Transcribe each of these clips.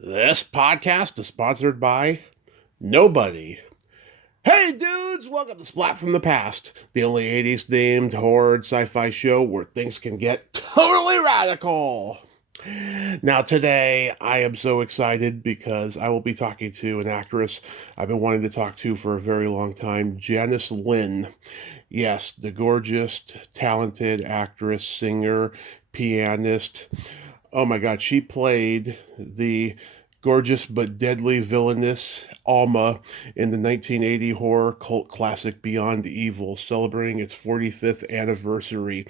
This podcast is sponsored by nobody. Hey dudes, welcome to Splat from the Past, the only 80s themed horror sci-fi show where things can get totally radical. Now today I am so excited because I will be talking to an actress I've been wanting to talk to for a very long time, Janice Lynde. Yes, the gorgeous, talented actress, singer, pianist. Oh my God, she played the gorgeous but deadly villainess Alma in the 1980 horror cult classic Beyond Evil, celebrating its 45th anniversary.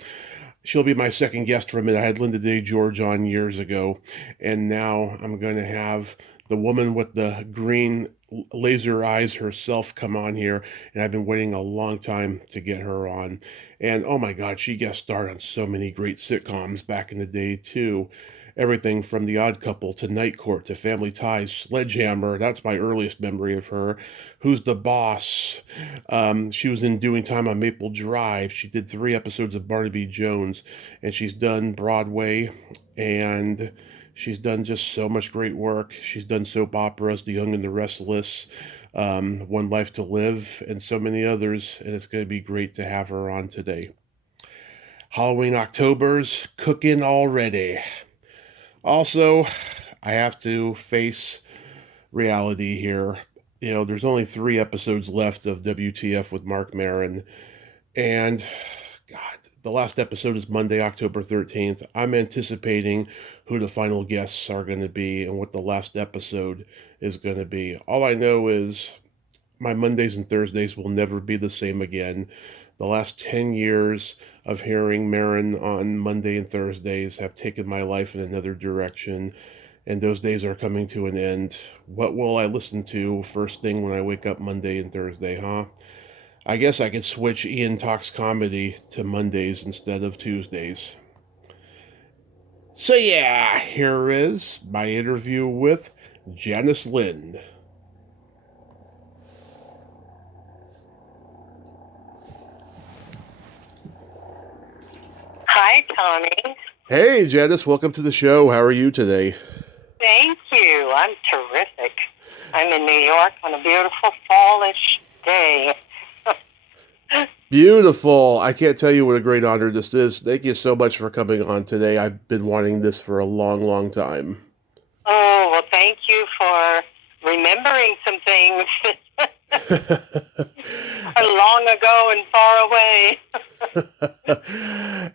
She'll be my second guest for a minute. I had Linda Day George on years ago, and now I'm going to have the woman with the green laser eyes herself come on here, and I've been waiting a long time to get her on. And oh my God, she guest starred on so many great sitcoms back in the day too. Everything from The Odd Couple to Night Court to Family Ties, Sledge Hammer. That's my earliest memory of her. Who's the Boss? She was in Doing Time on Maple Drive. She did 3 episodes of Barnaby Jones, and she's done Broadway, and she's done just so much great work. She's done soap operas, The Young and the Restless, One Life to Live, and so many others, and it's going to be great to have her on today. Halloween October's cooking already. Also, I have to face reality here. You know, there's only 3 episodes left of WTF with Mark Maron, and God, the last episode is Monday, October 13th. I'm anticipating who the final guests are going to be and what the last episode is going to be. All I know is my Mondays and Thursdays will never be the same again. The last 10 years of hearing Marin on Monday and Thursdays have taken my life in another direction, and those days are coming to an end. What will I listen to first thing when I wake up Monday and Thursday, huh? I guess I could switch Ian Talks Comedy to Mondays instead of Tuesdays. So yeah, here is my interview with Janice Lynde. Hi, Tony. Hey Janice, welcome to the show. How are you today? Thank you. I'm terrific. I'm in New York on a beautiful fallish day. Beautiful. I can't tell you what a great honor this is. Thank you so much for coming on today. I've been wanting this for a long, long time. Oh, well, thank you for remembering some things are long ago and far away.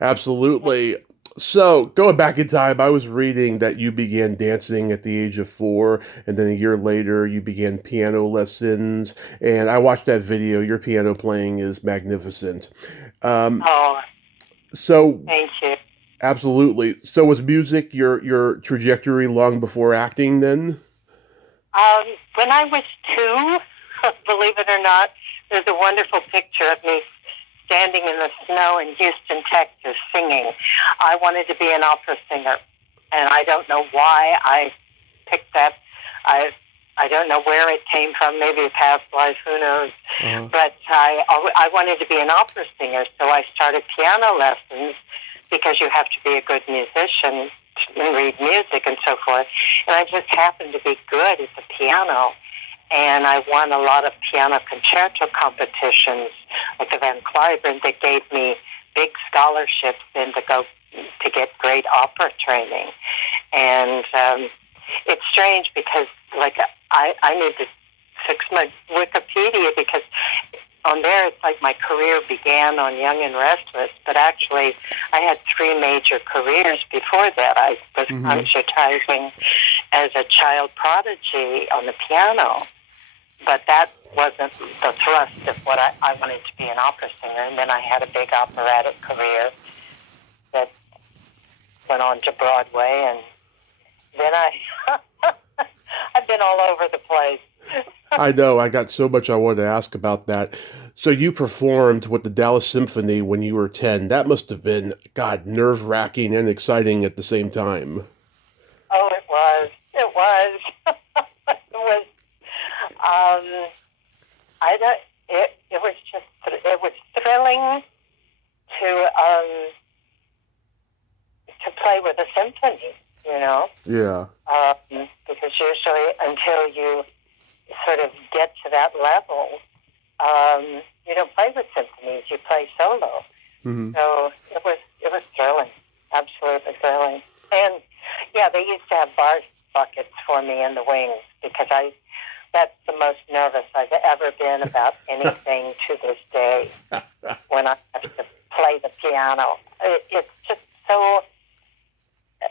Absolutely. So, going back in time, I was reading that you began dancing at the age of 4, and then a year later, you began piano lessons. And I watched that video. Your piano playing is magnificent. Um, Oh, so, thank you. absolutely. So, was music your trajectory long before acting then? When I was 2, believe it or not, there's a wonderful picture of me standing in the snow in Houston, Texas, singing. I wanted to be an opera singer, and I don't know why I picked that. I don't know where it came from. Maybe a past life, who knows? Uh-huh. But I wanted to be an opera singer, so I started piano lessons because you have to be a good musician and read music and so forth. And I just happened to be good at the piano. And I won a lot of piano concerto competitions like the Van Cliburn that gave me big scholarships then to go to get great opera training. And it's strange because like I need to fix my Wikipedia because on there it's like my career began on Young and Restless, but actually I had 3 major careers before that. I was concertizing as a child prodigy on the piano. But that wasn't the thrust of what I wanted to be an opera singer. And then I had a big operatic career that went on to Broadway. And then I've been all over the place. I know. I got so much I wanted to ask about that. So you performed with the Dallas Symphony when you were 10. That must have been, God, nerve-wracking and exciting at the same time. Oh, it was. It was. It was. I don't. It was just. It was thrilling to play with a symphony. You know. Yeah. Because usually until you sort of get to that level, you don't play with symphonies, you play solo. Mm-hmm. So it was thrilling, absolutely thrilling. And yeah, they used to have bar buckets for me in the wings because that's the most nervous I've ever been about anything to this day when I have to play the piano. It's just so,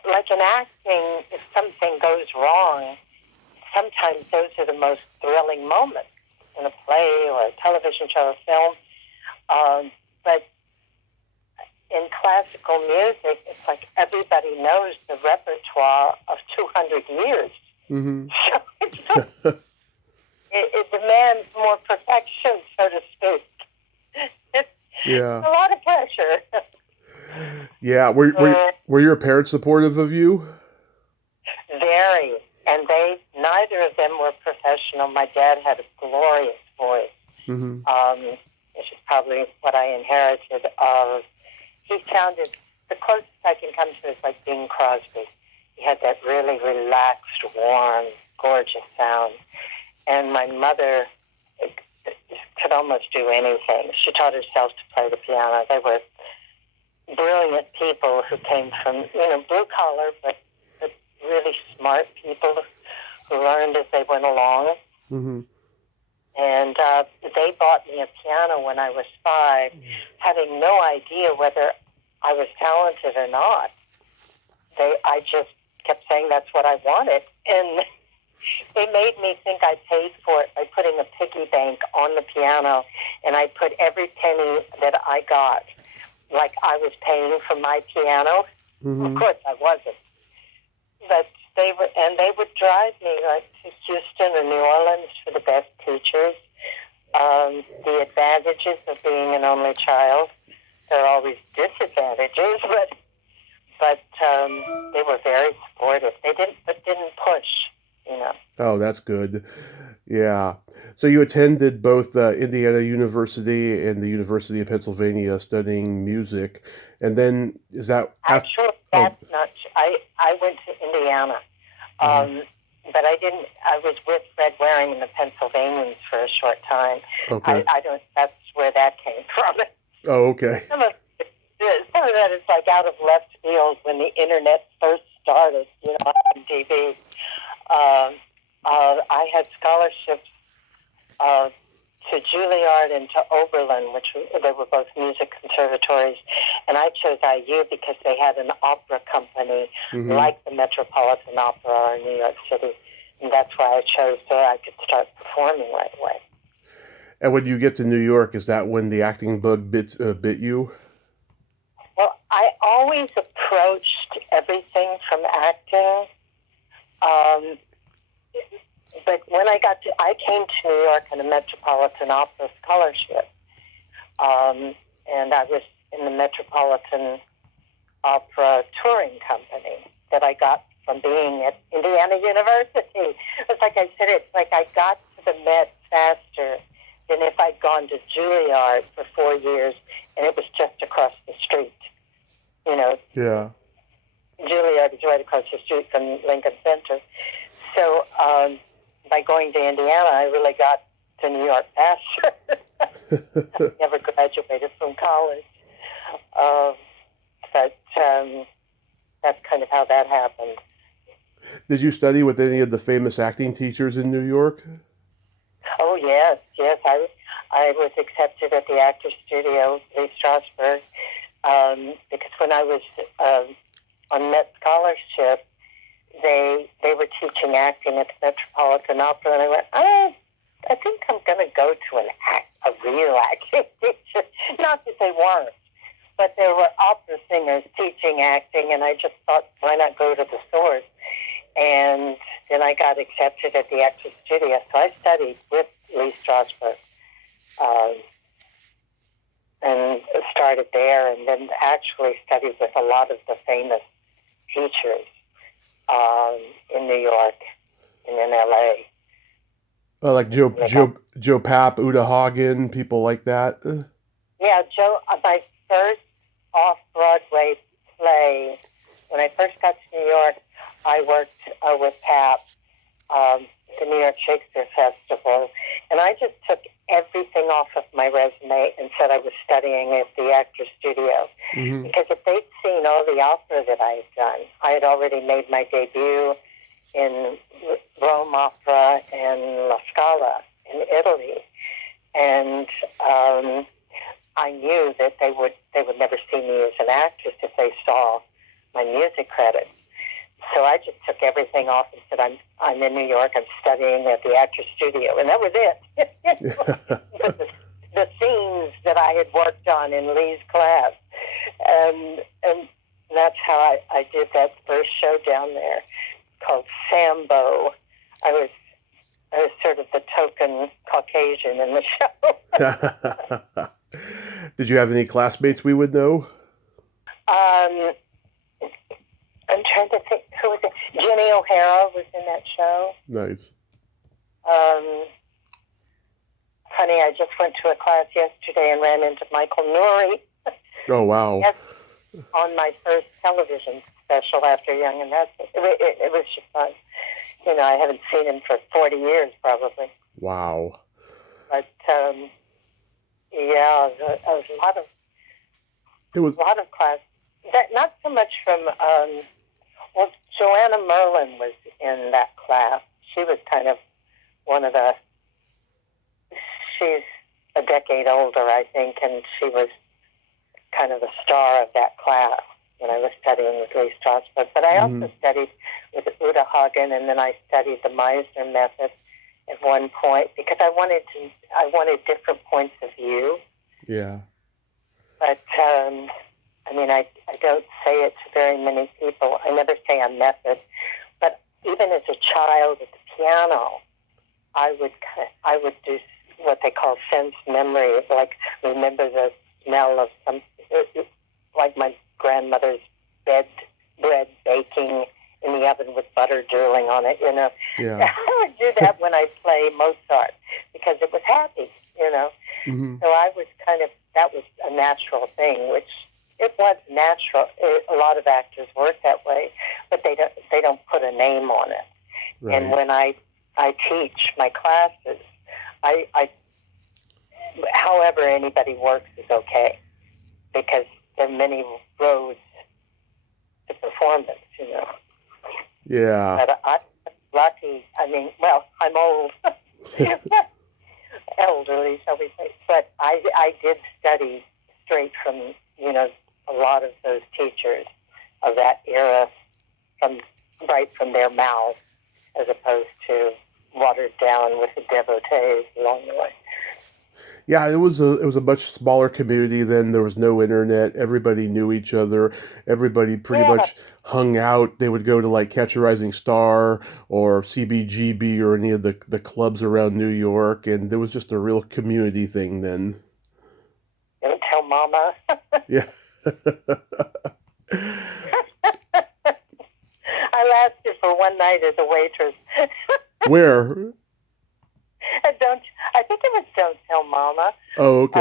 like in acting, if something goes wrong, sometimes those are the most thrilling moments in a play or a television show or film. But in classical music, it's like everybody knows the repertoire of 200 years. Mm-hmm. So it demands more perfection, so to speak. It's Yeah. a lot of pressure. Yeah. Were your parents supportive of you? Very. And neither of them were professional. My dad had a glorious voice, Mm-hmm. which is probably what I inherited. He sounded, the closest I can come to is like Bing Crosby. He had that really relaxed, warm, gorgeous sound. And my mother could almost do anything. She taught herself to play the piano. They were brilliant people who came from, blue collar, but really smart people who learned as they went along. Mm-hmm. And they bought me a piano when I was 5, having no idea whether I was talented or not. I just kept saying that's what I wanted. And they made me think I paid for it by putting a piggy bank on the piano, and I put every penny that I got like I was paying for my piano. Mm-hmm. Of course I wasn't. But they would drive me like to Houston or New Orleans for the best teachers. The advantages of being an only child, there are always disadvantages, but they were very supportive. They didn't push. Oh, that's good. Yeah. So you attended both Indiana University and the University of Pennsylvania studying music, and then is that Actually, that's not. I went to Indiana, but I didn't. I was with Fred Waring and the Pennsylvanians for a short time. Okay. I don't. That's where that came from. Oh, okay. Some of that is like out of left field when the internet first started. On TV. I had scholarships to Juilliard and to Oberlin, they were both music conservatories, and I chose IU because they had an opera company like the Metropolitan Opera in New York City, and that's why I chose so I could start performing right away. And when you get to New York, is that when the acting bug bit you? Well, I always approached everything from acting. But when I came to New York on a Metropolitan Opera scholarship, and I was in the Metropolitan Opera touring company that I got from being at Indiana University. It's like I said, it's like I got to the Met faster than if I'd gone to Juilliard for 4 years and it was just across the street. Yeah. Juilliard is right across the street from Lincoln Center. So by going to Indiana, I really got to New York faster. I never graduated from college. But that's kind of how that happened. Did you study with any of the famous acting teachers in New York? Oh, yes. I was accepted at the Actors Studio, Lee Strasberg, because when I was on Met Scholarship, they were teaching acting at the Metropolitan Opera, and I went, I think I'm going to go to a real acting teacher. Not that they weren't, but there were opera singers teaching acting, and I just thought, why not go to the source? And then I got accepted at the Actors Studio, so I studied with Lee Strasberg, and started there, and then actually studied with a lot of the famous teachers in New York and in L.A. Like Joe Papp, Uta Hagen, people like that? Yeah, my first off-Broadway play, when I first got to New York, I worked with Papp, the New York Shakespeare Festival, and I just took everything off of my resume and said I was studying at the Actors Studio. Mm-hmm. Because if they'd seen all the opera that I had done, I had already made my debut in Rome Opera and La Scala in Italy, and I knew that they would never see me as an actress if they saw my music credits. So I just took everything off and said, I'm in New York, I'm studying at the Actors Studio, and that was it. But the scenes that I had worked on in Lee's class, and that's how I did that first show down there called Sambo. I was sort of the token Caucasian in the show. Did you have any classmates we would know? I'm trying to think, who was it? Jenny O'Hara was in that show. Nice. Funny, I just went to a class yesterday and ran into Michael Nouri. Oh, wow. Yes, on my first television special after Young and Restless. It was just fun. You know, I haven't seen him for 40 years, probably. Wow. But, yeah, there was a lot of class. Not so much from, well, Joanna Merlin was in that class. She was kind of she's a decade older, I think, and she was kind of the star of that class when I was studying with Lee Strasberg. But I also studied with Uta Hagen, and then I studied the Meisner method at one point because I wanted different points of view. Yeah. But I mean, I don't say it to very many people. I never say a method. But even as a child at the piano, I would do what they call sense memory, like remember the smell of like my grandmother's bread baking in the oven with butter drooling on it, you know. Yeah. I would do that when I play Mozart because it was happy, you know. Mm-hmm. So I was that was a natural thing, which it was natural. A lot of actors work that way, but they don't put a name on it. Right. And when I teach my classes, I however anybody works is okay because there are many roads to performance, you know. Yeah. But I'm lucky. I mean, well, I'm old. Elderly, shall we say. But I did study straight from, you know, a lot of those teachers of that era right from their mouth as opposed to watered down with the devotees along the way. Yeah, it was a much smaller community then. There was no internet. Everybody knew each other. Everybody pretty much hung out. They would go to like Catch a Rising Star or CBGB or any of the clubs around New York, and there was just a real community thing then. Don't tell Mama. Yeah. I lasted for one night as a waitress. Where? I think it was Don't Tell Mama. Oh, okay.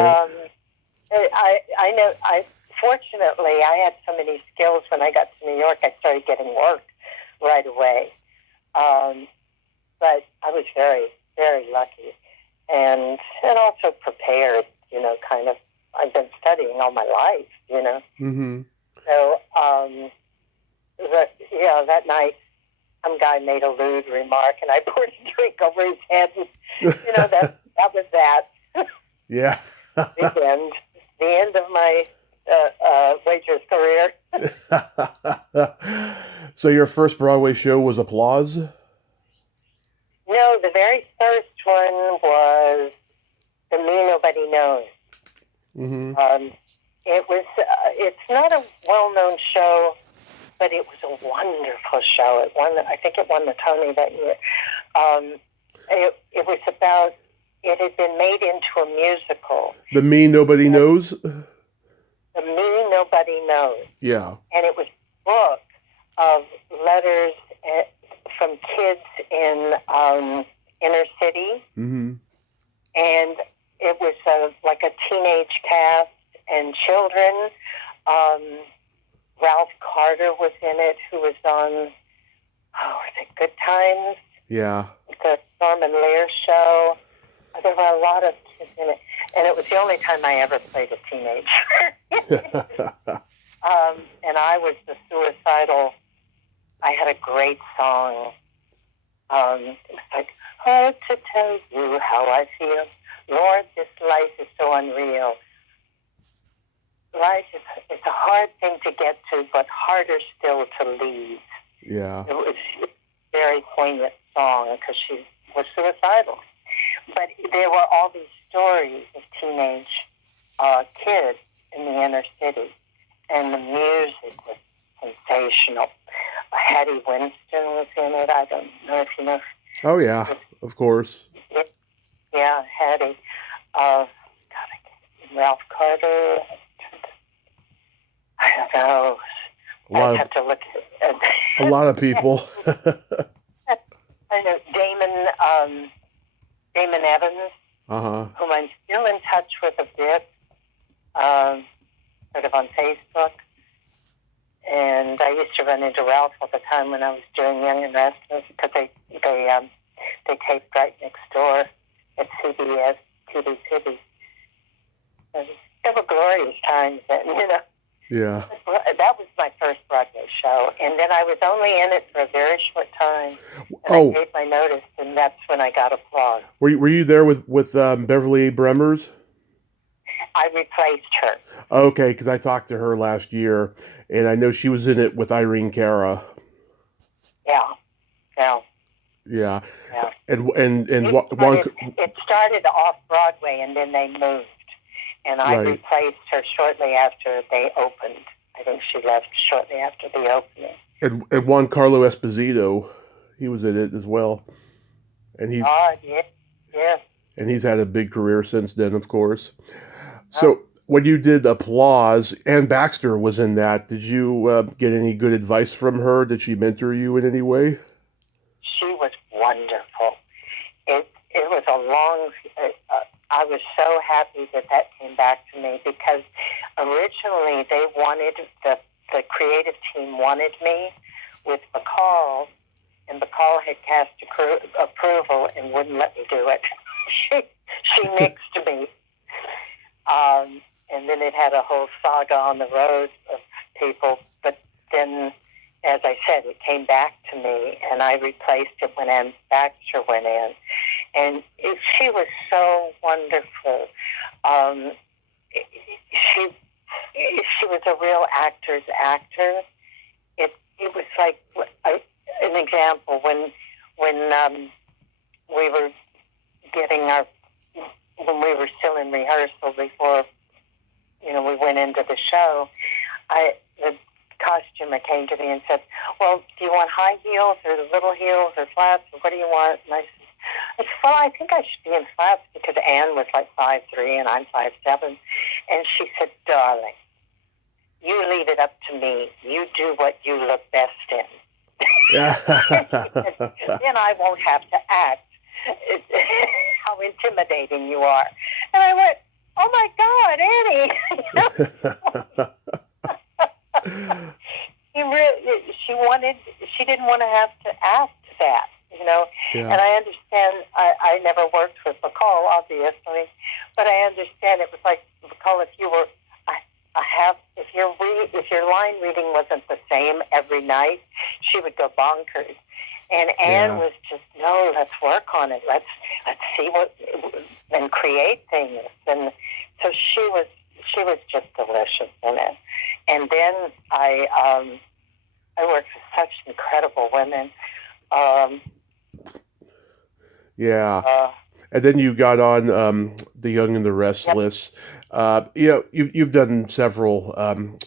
I know. Fortunately, I had so many skills when I got to New York. I started getting work right away. But I was very, very lucky, and also prepared. You know, kind of. I've been studying all my life. You know. Mm-hmm. So, that night, some guy made a lewd remark, and I poured a drink over his head. And, you know, that was that. Yeah. The end of my waitress career. So your first Broadway show was Applause? No, the very first one was The Me Nobody Knows. Mm-hmm. It's not a well-known show, but it was a wonderful show. I think it won the Tony that year. It was about, it had been made into a musical. The Me Nobody Knows? The Me Nobody Knows. Yeah. And it was a book of letters from kids in inner city. Mm-hmm. And it was like a teenage cast and children. Ralph Carter was in it, who was on, was it Good Times? Yeah. The Norman Lear show. There were a lot of kids in it, and it was the only time I ever played a teenager. And I was the suicidal. I had a great song. It was like, hard to tell you how I feel. Lord, this life is so unreal. Life is it's a hard thing to get to, but harder still to leave. Yeah. It was a very poignant song because she was suicidal. But there were all these stories of teenage kids in the inner city, and the music was sensational. Hattie Winston was in it. I don't know if you know. Oh, yeah, of course. Yeah, Hattie. Ralph Carter. I don't know. I have to look at a lot of people. I know Damon Evans, whom I'm still in touch with a bit, sort of on Facebook. And I used to run into Ralph all the time when I was doing Young and Restless because they taped right next door at CBS TV City. And there were glorious times then, you know. Yeah. That was my first Broadway show, and then I was only in it for a very short time. And I gave my notice, and that's when I got applause. Were you there with Beverly Bremmers? I replaced her. Okay, because I talked to her last year, and I know she was in it with Irene Cara. Yeah. And it started off Broadway, and then they moved, and I replaced her shortly after they opened. I think she left shortly after the opening. And Juan Carlo Esposito, he was in it as well, and he's and he's had a big career since then, of course. So when you did Applause, Ann Baxter was in that. Did you get any good advice from her? Did she mentor you in any way? She was wonderful. It was a long. I was so happy that came back to me because originally they wanted the creative team wanted me with Bacall, and Bacall had cast approval and wouldn't let me do it. she nixed me. And then it had a whole saga on the road of people. But then, as I said, it came back to me, and I replaced it when Ann Baxter went in. And she was so wonderful. She was a real actor's actor. It was like an example when we were when we were still in rehearsal before, we went into the show, the costumer came to me and said, well, do you want high heels or little heels or flats, or what do you want? And I said, well, I think I should be in flats because Anne was like 5'3" and I'm 5'7". And she said, darling, you leave it up to me. You do what you look best in. Then I won't have to act. How intimidating you are. And I went, oh my God, Annie. She didn't want to have to act that, And I understand, I never worked with Bacall, obviously, but I understand it was like, Bacall, if your line reading wasn't the same every night, she would go bonkers. And Anne was just, no, let's work on it. Let's see and create things. And so she was just delicious in it. And then I worked with such incredible women. And then you got on The Young and the Restless. You've done several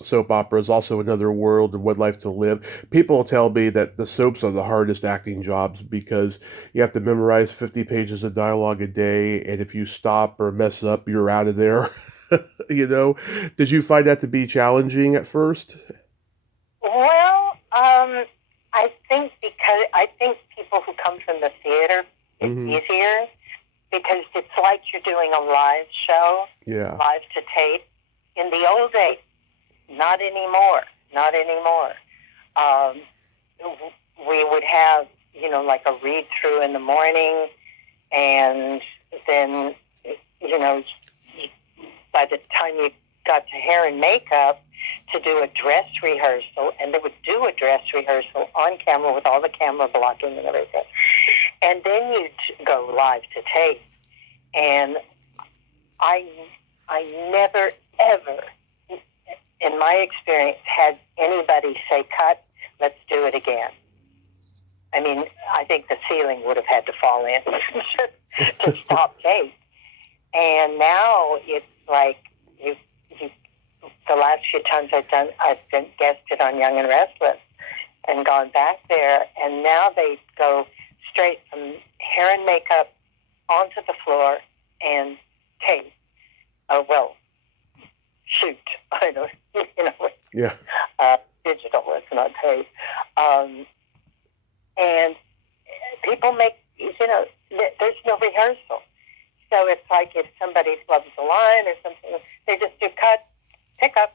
soap operas, also Another World and What Life to Live. People tell me that the soaps are the hardest acting jobs because you have to memorize 50 pages of dialogue a day, and if you stop or mess up, you're out of there. Did you find that to be challenging at first? Well, I think people who come from the theater, it's easier. Because it's like you're doing a live show, live to tape. In the old days, not anymore. We would have like a read through in the morning, and then, by the time you got to hair and makeup, to do a dress rehearsal, and they would do a dress rehearsal on camera with all the camera blocking and everything. And then you'd go live to tape. And I never, ever, in my experience, had anybody say, cut, let's do it again. I mean, I think the ceiling would have had to fall in to stop tape. And now it's like the last few times I've been guested on Young and Restless and gone back there, and now they go straight from hair and makeup onto the floor and tape. Shoot. I don't, Yeah. Digital, it's not tape. And people make, there's no rehearsal. So it's like if somebody flubs a line or something, they just do cut, pick up.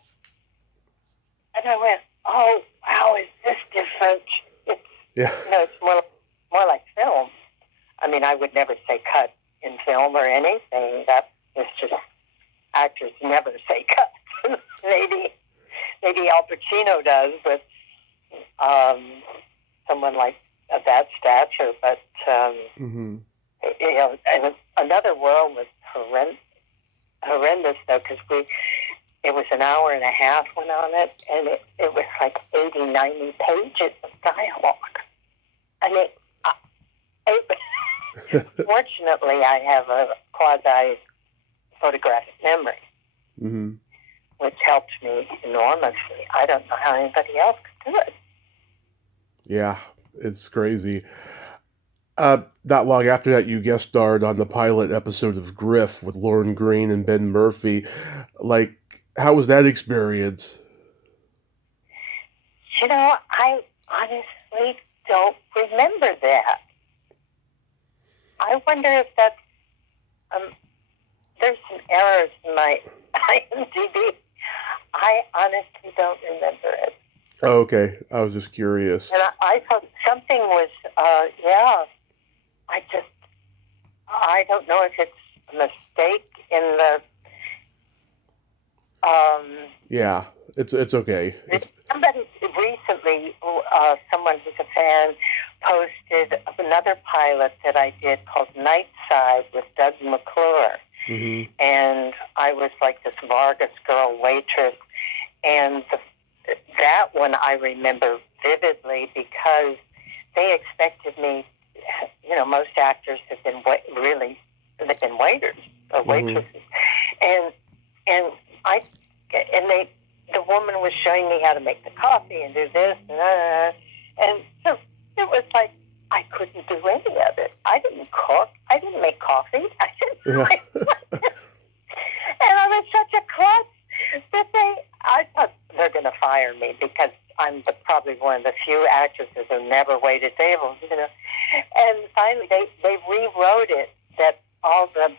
And I went, oh, wow, is this different? It's more like film. I mean, I would never say cut in film or anything. That is just, actors never say cut. maybe Al Pacino does, but someone like of that stature. But, and another world was horrendous, though, because it was an hour and a half went on it, and it was like 80, 90 pages of dialogue. I mean, fortunately, I have a quasi-photographic memory, which helped me enormously. I don't know how anybody else could do it. Yeah, it's crazy. Not long after that, you guest starred on the pilot episode of Griff with Lauren Green and Ben Murphy. Like, how was that experience? I honestly don't remember that. I wonder if that's, there's some errors in my IMDb. I honestly don't remember it. Oh, okay. I was just curious. And I thought something was, I don't know if it's a mistake in the, yeah, it's okay. Somebody recently, someone who's a fan, posted another pilot that I did called Nightside with Doug McClure. And I was like this Vargas girl waitress. And that one I remember vividly because they expected me, most actors have been they've been waiters or waitresses. And the woman was showing me how to make the coffee and do this and so it was like I couldn't do any of it. I didn't cook. I didn't make coffee. And I was such a klutz that I thought they're going to fire me because I'm probably one of the few actresses who never waited tables, And finally, they rewrote it that all the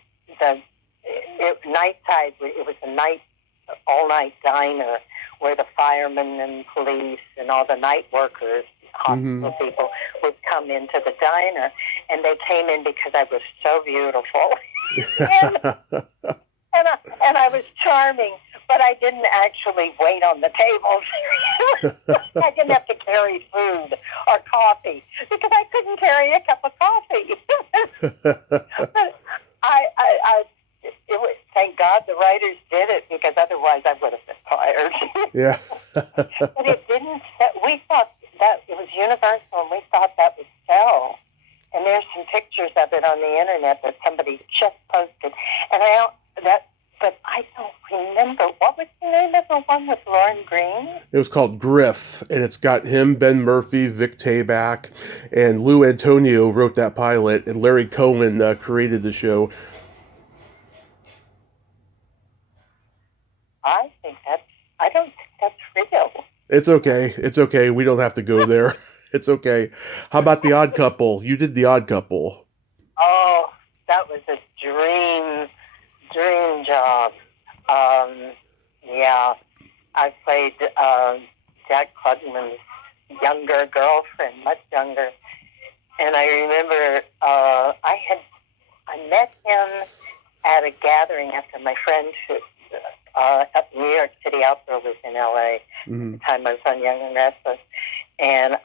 Nightside. It was a all-night diner where the firemen and police and all the night workers, hospital people, would come into the diner, and they came in because I was so beautiful, and I was charming, but I didn't actually wait on the tables. I didn't have to carry food or coffee because I couldn't carry a cup of coffee. Thank God the writers did it because otherwise I would have been fired. Yeah. But it didn't. We thought that it was Universal, and we thought that would sell. And there's some pictures of it on the internet that somebody just posted. And but I don't remember. What was the name of the one with Lauren Green? It was called Griff, and it's got him, Ben Murphy, Vic Tayback, and Lou Antonio wrote that pilot, and Larry Cohen created the show. I don't think that's real. It's okay. It's okay. We don't have to go there. It's okay. How about The Odd Couple? You did The Odd Couple. Oh, that was a dream job. I played Jack Klugman's younger girlfriend, much younger. And I remember I met him at a gathering after my friend who up New York City Outdoor was in L.A. Mm-hmm. At the time I was on Young and Restless. And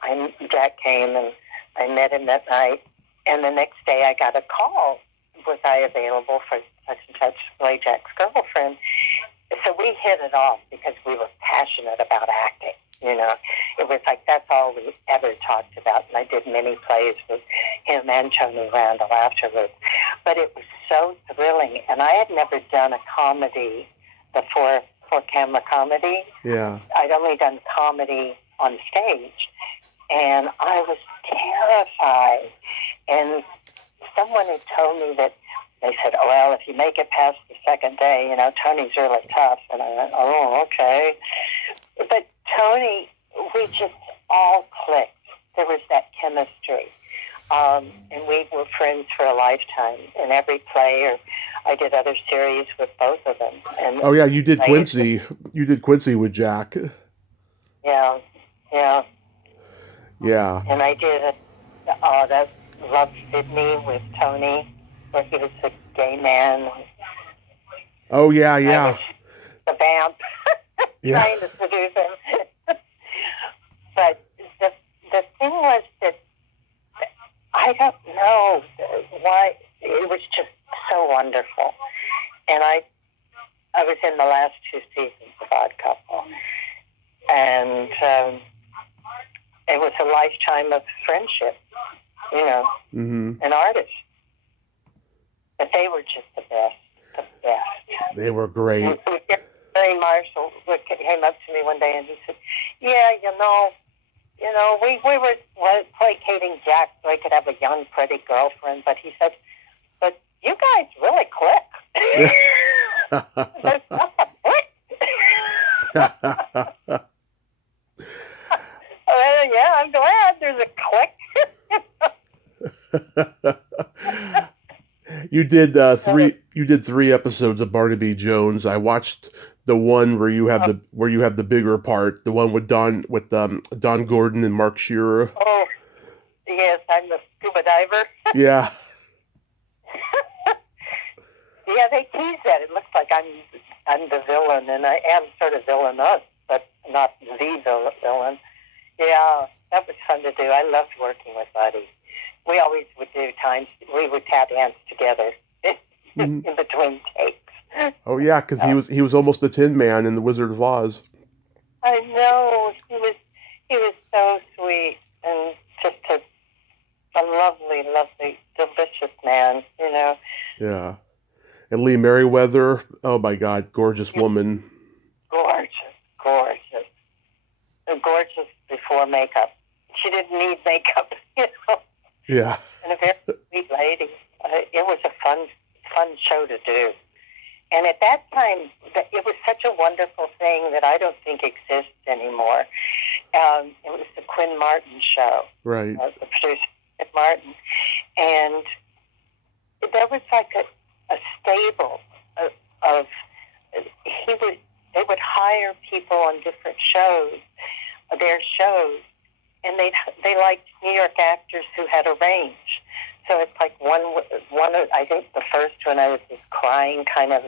Jack came, and I met him that night. And the next day I got a call. Was I available for such and such to play Jack's girlfriend? So we hit it off because we were passionate about acting. It was like that's all we ever talked about. And I did many plays with him and Tony Randall afterwards. But it was so thrilling. And I had never done a comedy before, four-camera comedy. Yeah. I'd only done comedy on stage. And I was terrified. And someone had told me that they said, oh, well, if you make it past the second day, Tony's really tough. And I went, oh, okay. But Tony, we just all clicked. There was that chemistry. And we were friends for a lifetime. In every play, or I did other series with both of them. And oh, yeah, you did Quincy. You did Quincy with Jack. Yeah. Yeah. And I did that Love Sydney with Tony, where he was a gay man. Oh, yeah. I was the vamp trying to seduce him. But the thing was that I don't know why, it was just so wonderful. And I was in the last 2 seasons of Odd Couple. And it was a lifetime of friendship, mm-hmm. and artists. But they were just the best. They were great. Larry Marshall came up to me one day and he said, yeah, we were placating Jack so he could have a young, pretty girlfriend. But he said, but you guys really click. There's not a click. Yeah, I'm glad there's a click. You did three episodes of Barnaby Jones. I watched the one where you have the bigger part, the one with Don Gordon and Mark Shearer. Oh, yes, I'm the scuba diver. Yeah. Yeah, they tease that. It looks like I'm the villain, and I am sort of villainous, but not the villain. Yeah, that was fun to do. I loved working with Buddy. We always would do times. We would tap dance together in between takes. Oh yeah, because he was almost the Tin Man in The Wizard of Oz. I know, he was so sweet and just a lovely, lovely, delicious man. Yeah, and Lee Merriweather. Oh my God, gorgeous woman. Gorgeous before makeup. She didn't need makeup. Yeah. And a very sweet lady. It was a fun show to do. And at that time, it was such a wonderful thing that I don't think exists anymore. It was the Quinn Martin show. Right. The producer, Quinn Martin. And there was like a stable of they would hire people on different shows, their shows, and they liked New York actors who had a range. So it's like one of, I think the first one, I was this crying kind of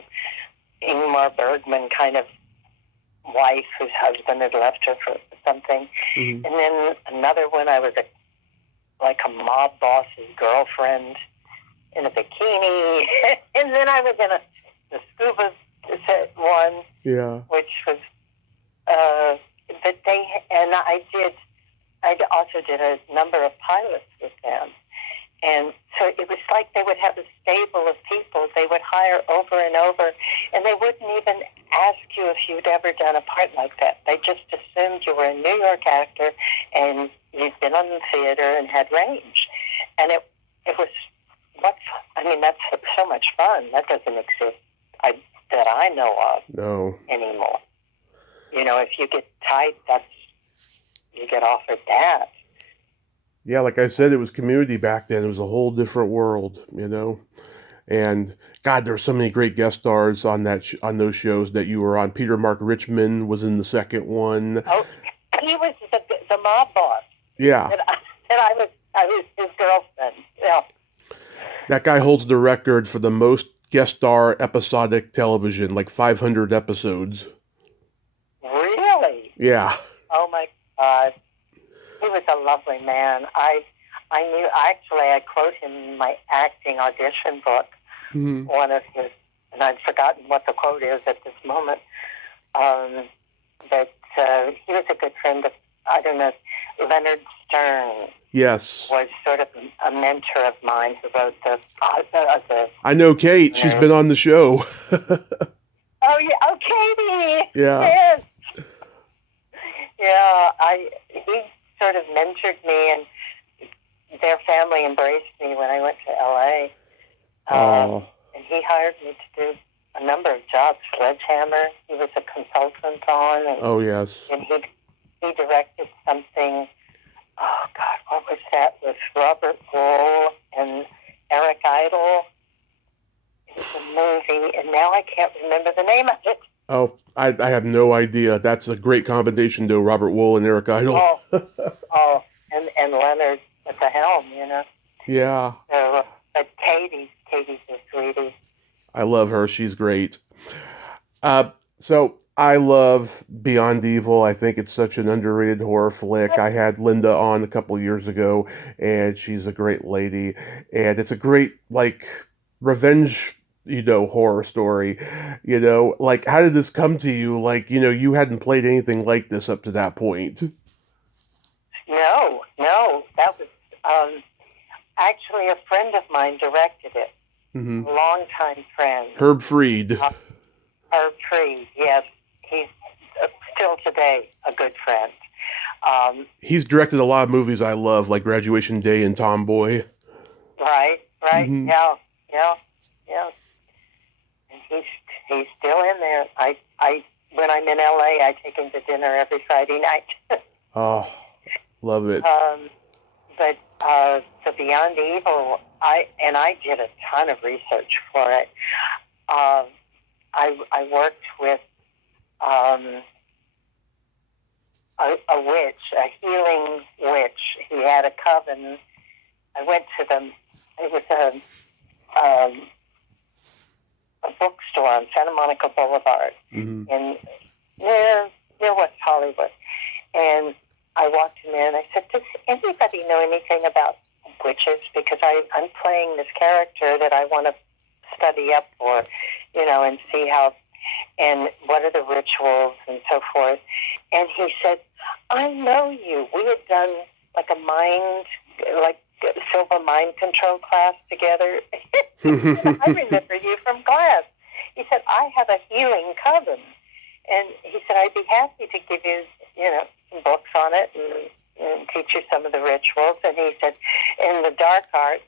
Ingmar Bergman kind of wife whose husband had left her for something. Mm-hmm. And then another one, I was like a mob boss's girlfriend in a bikini. And then I was in the scuba set one, yeah, which was, but I also did a number of pilots with them. And so it was like they would have a stable of people they would hire over and over, and they wouldn't even ask you if you'd ever done a part like that. They just assumed you were a New York actor and you'd been on the theater and had range. And it was, that's so much fun. That doesn't exist that I know of anymore. If you get tight, you get offered that. Yeah, like I said, it was community back then. It was a whole different world, And God, there were so many great guest stars on on those shows that you were on. Peter Mark Richmond was in the second one. Oh, he was the mob boss. Yeah. That I I was his girlfriend. Yeah. That guy holds the record for the most guest star episodic television, like 500 episodes. Really? Yeah. Oh my God. He was a lovely man. I knew, actually, I quote him in my acting audition book, one of his, and I've forgotten what the quote is at this moment, but he was a good friend of, I don't know, Leonard Stern. Yes. Was sort of a mentor of mine who wrote the I know Kate. She's been on the show. Oh, yeah. Oh, Katie. Yeah. Yes. Yeah. He sort of mentored me, and their family embraced me when I went to L.A. And he hired me to do a number of jobs. Sledge Hammer, he was a consultant on. And, oh, yes. And he directed something. Oh, God, what was that? With Robert Wool and Eric Idle. It was a movie, and now I can't remember the name of it. Oh, I have no idea. That's a great combination, though, Robert Wool and Eric Idle. And Leonard at the helm, you know. Yeah. So, but Katie's a sweetie. I love her. She's great. So I love Beyond Evil. I think it's such an underrated horror flick. I had Linda on a couple years ago, and she's a great lady. And it's a great, like, revenge, horror story. Like, how did this come to you? Like, you hadn't played anything like this up to that point. No. That was actually a friend of mine directed it. Mm-hmm. A longtime friend. Herb Fried. Herb Fried, yes. He's still today a good friend. He's directed a lot of movies I love, like Graduation Day and Tomboy. Right. Mm-hmm. Yeah. And he's still in there. I when I'm in LA, I take him to dinner every Friday night. Oh, love it. But the Beyond Evil, I did a ton of research for it. I worked with a witch, a healing witch. He had a coven. I went to them. It was a bookstore on Santa Monica Boulevard in near West Hollywood. And I walked in there and I said, does anybody know anything about witches? Because I'm playing this character that I want to study up for, and see how, and what are the rituals and so forth. And he said, I know you. We had done like silver mind control class together. I remember you from class. He said, I have a healing coven. And he said, I'd be happy to give you, some books on it and teach you some of the rituals. And he said, in the dark arts,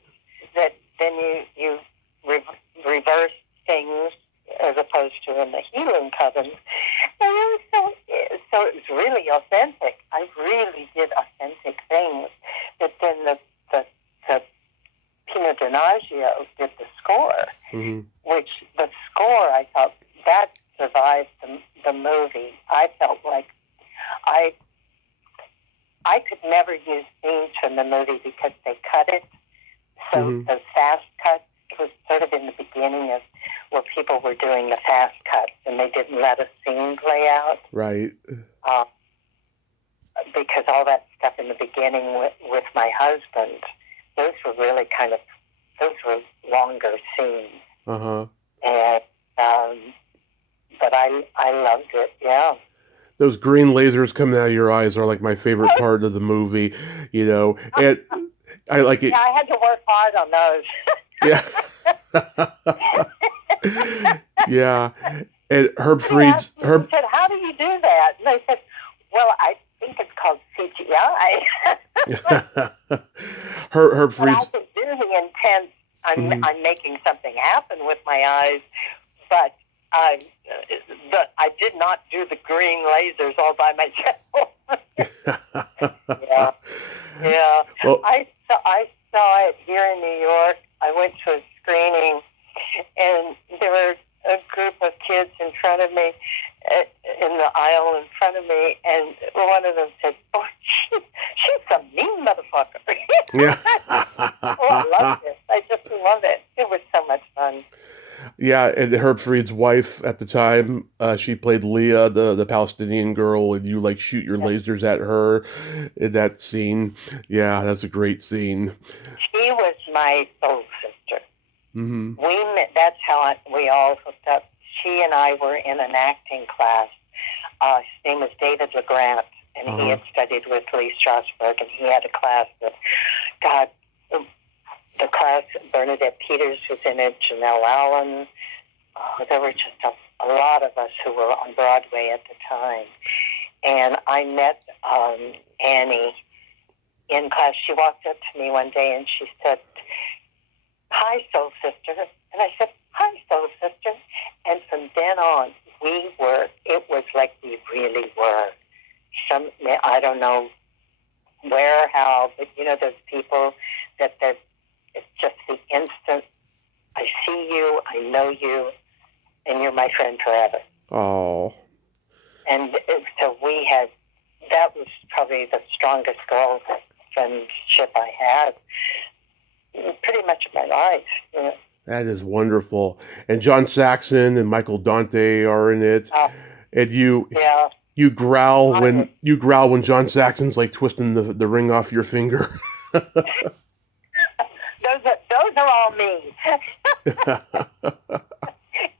that then you reverse things as opposed to in the healing coven. And it was so it was really authentic. I really did authentic things. But then the Pino Donaggio did the score, which the score, I thought, that survived the movie. I felt like I could never use scenes from the movie because they cut it. So the fast cuts, it was sort of in the beginning of where people were doing the fast cuts and they didn't let a scene play out. Right. Because all that stuff in the beginning with my husband, those were really those were longer scenes. Uh-huh. And, but I loved it, yeah. Those green lasers coming out of your eyes are like my favorite part of the movie, and I like it. Yeah, I had to work hard on those. Yeah. Yeah. And Herb Fried said, how do you do that? And I said, well, I think it's called CGI. Herb Fried. I could do the intense, I'm making something happen with my eyes, but I did not do the green lasers all by myself. Yeah. Well, I saw it here in New York. I went to a screening, and there were a group of kids in front of me, in the aisle in front of me, and one of them said, "Oh, she's a mean motherfucker." Yeah. Oh, I loved it. I just love it. It was so much fun. Yeah, and Herb Fried's wife at the time, she played Leah, the Palestinian girl, and you like shoot your Yeah. lasers at her in that scene. Yeah, that's a great scene. She was my soul sister. Hmm. We met, that's how we all hooked up. She and I were in an acting class. His name was David LeGrant, and he had studied with Lee Strasberg, and he had a class that, God, the class, Bernadette Peters was in it, Janelle Allen. There were just a lot of us who were on Broadway at the time. And I met Annie in class. She walked up to me one day and she said, "Hi, soul sister." And I said, "Hi, soul sister." And from then on, it was like we really were. I don't know where or how, but you know, those people that it's just the instant, I see you, I know you, and you're my friend forever. Oh. And so that was probably the strongest girlfriendship I had pretty much in my life. You know? That is wonderful. And John Saxon and Michael Dante are in it. And Yeah. you growl when John Saxon's like twisting the ring off your finger. Those are all me.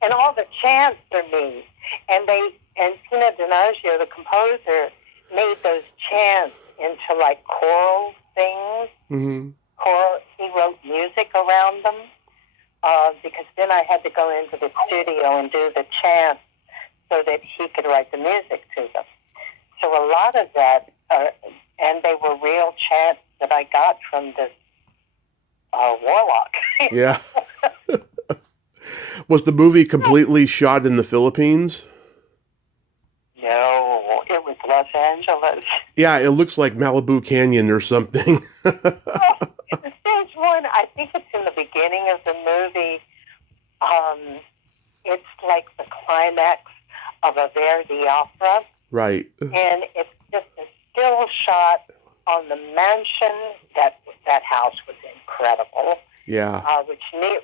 And all the chants are me. And Tina Donaggio, the composer, made those chants into like choral things. Mm-hmm. He wrote music around them because then I had to go into the studio and do the chants so that he could write the music to them. So a lot of that, and they were real chants that I got from this warlock. Yeah. Was the movie completely shot in the Philippines? No, it was Los Angeles. Yeah, it looks like Malibu Canyon or something. There's one, I think it's in the beginning of the movie. It's like the climax of a Verdi opera. Right. And it's just a still shot on the mansion. That house was incredible. Yeah. Which near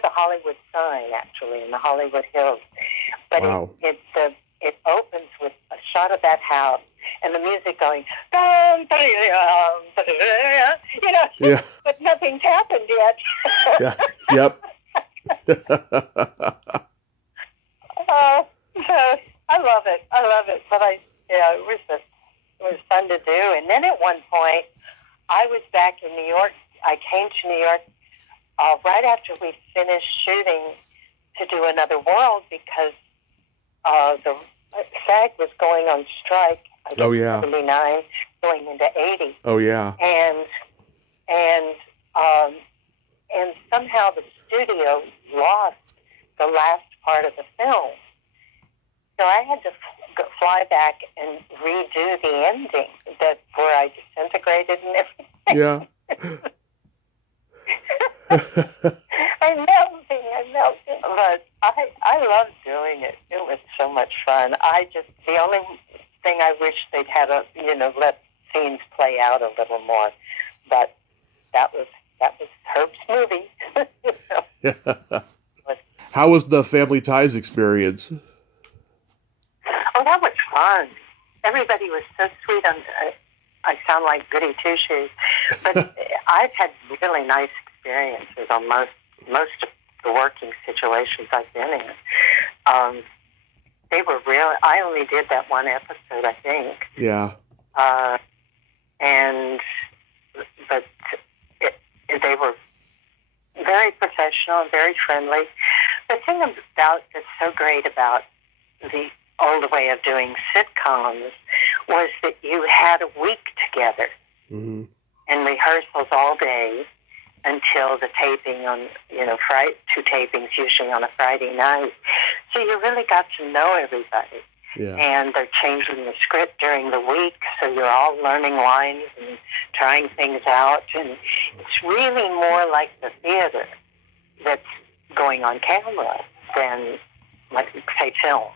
the Hollywood sign, actually, in the Hollywood Hills. But wow. It opens with a shot of that house and the music going, dum, you know, yeah. But nothing's happened yet. Yeah. Yep. So I love it. But it was fun to do. And then at one point, I was back in New York. I came to New York right after we finished shooting to do Another World because the SAG was going on strike. I guess 79, going into 80. Oh yeah. And somehow the studio lost the last part of the film. So I had to fly back and redo the ending where I disintegrated and everything. Yeah. I'm melting. But I loved doing it. It was so much fun. The only thing I wish they'd had let scenes play out a little more. But that was Herb's movie. How was the Family Ties experience? Oh, that was fun. Everybody was so sweet. I sound like goody two-shoes. But I've had really nice experiences on most of the working situations I've been in. They were real. I only did that one episode, I think. Yeah. They were very professional and very friendly. The thing that's so great about the old way of doing sitcoms was that you had a week together and rehearsals all day until the taping on, two tapings usually on a Friday night. So you really got to know everybody. Yeah. And they're changing the script during the week, so you're all learning lines and trying things out. And it's really more like the theater that's going on camera than, like, say, film.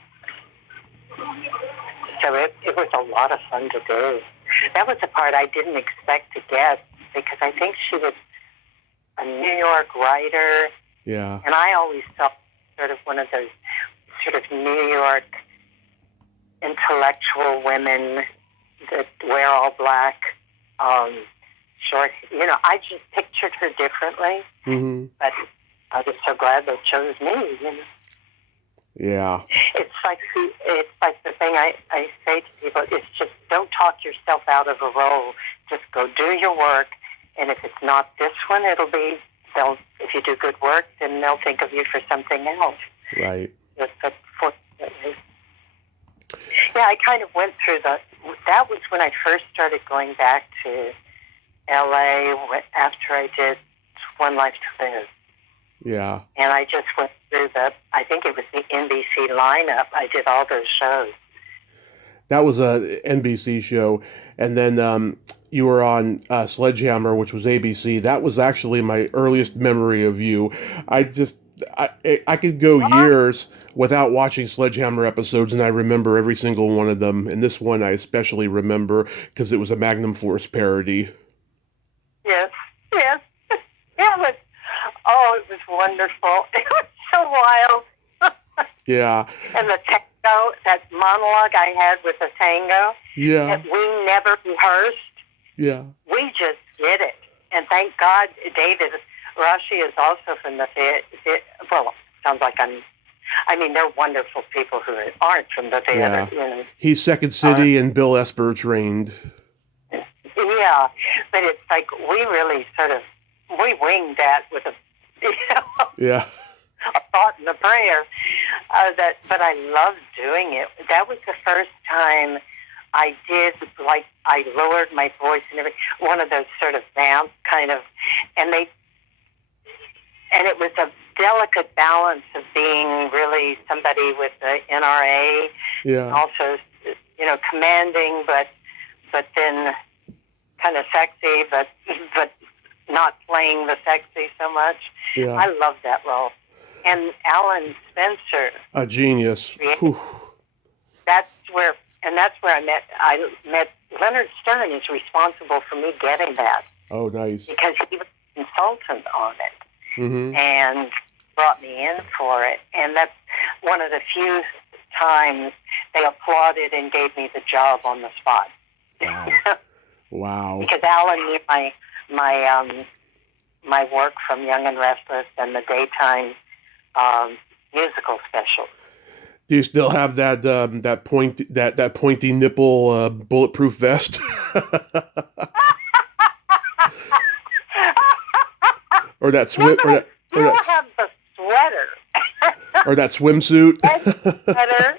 So it was a lot of fun to do. That was the part I didn't expect to get because I think she was a New York writer. Yeah. And I always felt sort of one of those sort of New York intellectual women that wear all black, short. You know, I just pictured her differently. Mm-hmm. But I was so glad they chose me. You know. Yeah. It's like the thing I say to people. It's just don't talk yourself out of a role. Just go do your work, and if it's not this one, it'll be. If you do good work, then they'll think of you for something else. Right. But fortunately, yeah, I kind of went through that was when I first started going back to L.A. after I did One Life to Live. Yeah. And I just went through I think it was the NBC lineup. I did all those shows. That was a NBC show. And then you were on Sledge Hammer, which was ABC. That was actually my earliest memory of you. I could go years without watching Sledge Hammer episodes, and I remember every single one of them. And this one I especially remember because it was a Magnum Force parody. Yes. Yeah, it was wonderful. It was so wild. Yeah. And the tango, that monologue I had with the tango, yeah, that we never rehearsed. Yeah. We just did it. And thank God David Rashi is also from the theater. Well, sounds like they're wonderful people who aren't from the theater. Yeah. You know. He's Second City and Bill Esper trained. Yeah, but it's like we really we winged that with a thought and a prayer. But I loved doing it. That was the first time I did, like, I lowered my voice and everything, one of those sort of vamp kind of, and it was a delicate balance of being really somebody with the NRA, and also, you know, commanding, but then kind of sexy, but not playing the sexy so much. Yeah. I love that role. And Alan Spencer, a genius. That's where I met Leonard Stern is responsible for me getting that. Oh, nice. Because he was a consultant on it. Mm-hmm. And brought me in for it. And that's one of the few times they applauded and gave me the job on the spot. Wow. Wow. Because Alan knew my work from Young and Restless and the daytime musical special. Do you still have that pointy nipple bulletproof vest? Or that have the sweater. Or that swimsuit. Sweater